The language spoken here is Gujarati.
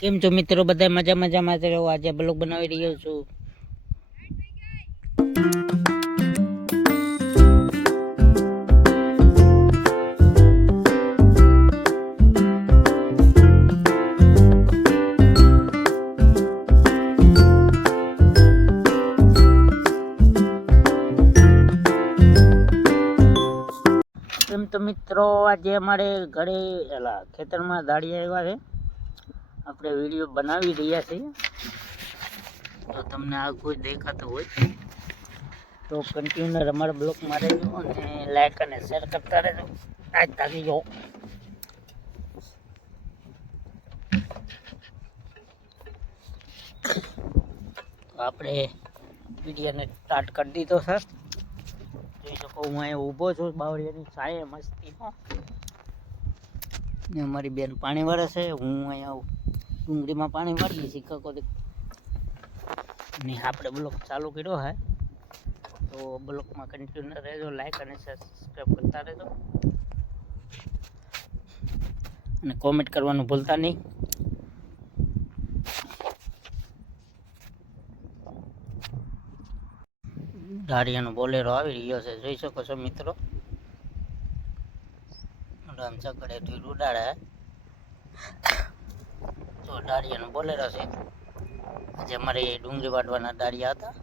કેમ છો મિત્રો? બધા મજામાં જ રહો. આજે બ્લોગ બનાવી રહ્યો છું. કેમ તો મિત્રો, આજે અમારે ઘરે ખેતરમાં દાળિયા આવ્યા છે. આપણે વિડીયો બનાવી રહ્યા છીએ. તો તમને આ કોઈ દેખાતું હોય તો કન્ટિન્યુ અમારા બ્લોગમાં રહેજો અને લાઈક અને શેર કરતા રહેજો. આજ થાકી જાઓ. તો આપણે વિડીયોને સ્ટાર્ટ કરી દીધો સર. જોઈ શકો હું અહીંયા ઊભો છું બાવળિયાની છાંયે મસ્તીનો. ને અમારી બેન પાણી વાળે છે, હું અહીંયા ડુંગળીમાં પાણી વાળીએ છીએ. ને આપણે બ્લોગ ચાલુ કર્યો હે તો બ્લોગમાં કન્ટિન્યુ રહેજો, લાઈક અને સબસ્ક્રાઈબ કરતા રહેજો અને કોમેન્ટ કરવાનું ભૂલતા નહીં. દાળિયાનો બોલેરો આવી રહ્યો છે, જોઈ શકો છો મિત્રો. રમચકડે ઉડાડે તો દાળિયાનો બોલેરો છે. આજે અમારે ડુંગળી વાટવાના દાળિયા હતા.